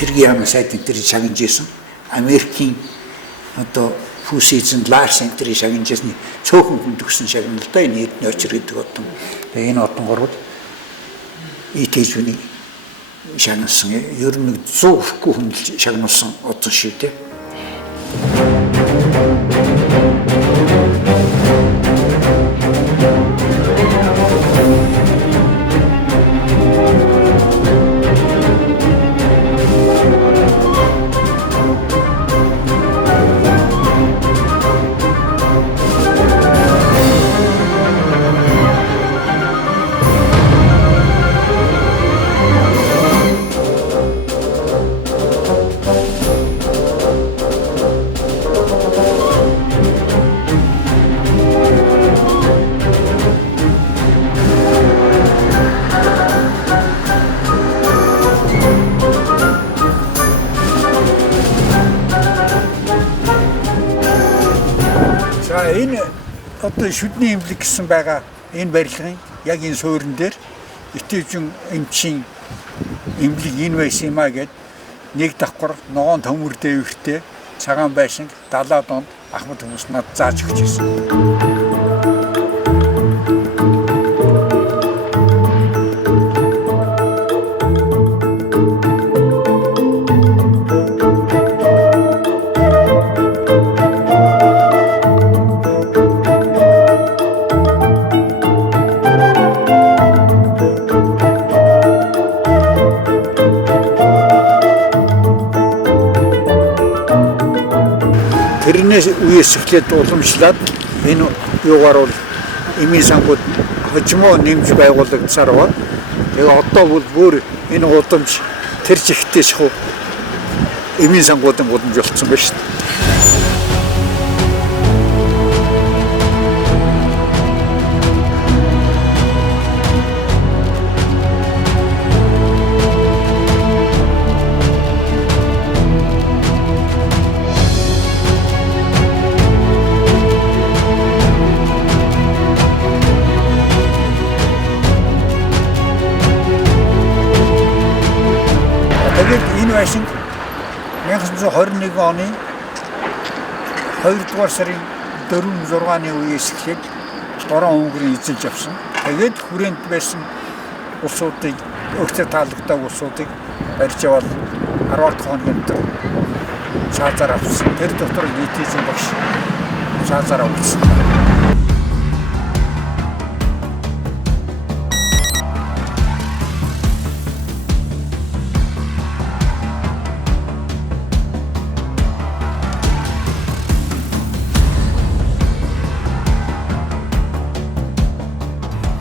цэргийн яамын сайд энтрийг шагнажсэн. Америкийн одоо Фусизен Ларс энтрийг шагнажсэн цөөхөн хүн төгсөн шагналтай энэ эрдний очир гэдэг одон. Тэгээ энэ одонгорууд ИТЖ-ний шагнасан. Ер нь 100 хүрэхгүй хүн шагнуулсан одон шүү дээ. Энэ одоо шүдний имлэг гэсэн байгаа энэ барилгын яг энэ суурин дээр итэвчэн эмчийн имлэг энэ байсан юм а гэд нэг давхар ногоон төмөр дэвхтэй цагаан байшин 70 донд Ахмад хүмүүс над зааж өгч ирсэн. Тэрнээс үеэс эхлээд уламжлаад энэ юугаар бол эмийн сангууд хожимо нэмж байгуулагдсаар байна. Тэгээ одоо бол бүр энэ удамж тэр чигтээ шахуу эмийн сангуудын удамж болцсон байна шүү дээ. Энэ байшин 1921 оны 2 дугаар сарын 4-6-ны үеэс эхлээд дорон өнгөрийн эзэлж авсан. Тэгээд хүрээнд байсан улсуудыг өгцөө таалагддаг улсуудыг барьж аваад 10 хоногийн дотор цаазаар авсан. Тэр дотор нийтийн багш цаазаар авсан.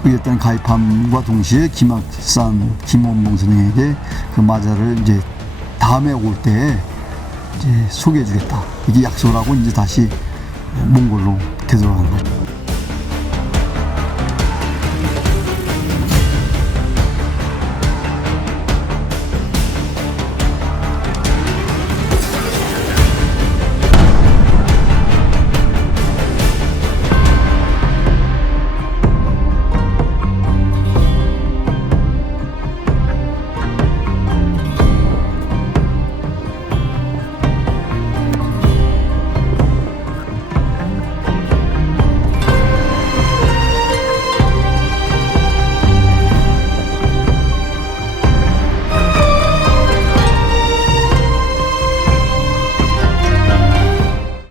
일단 가입함과 동시에 김학산, 김원봉 선생에게 그 마자를 이제 다음에 올 때 이제 소개해주겠다. 이게 약속을 하고 이제 다시 몽골로 되돌아간 거예요.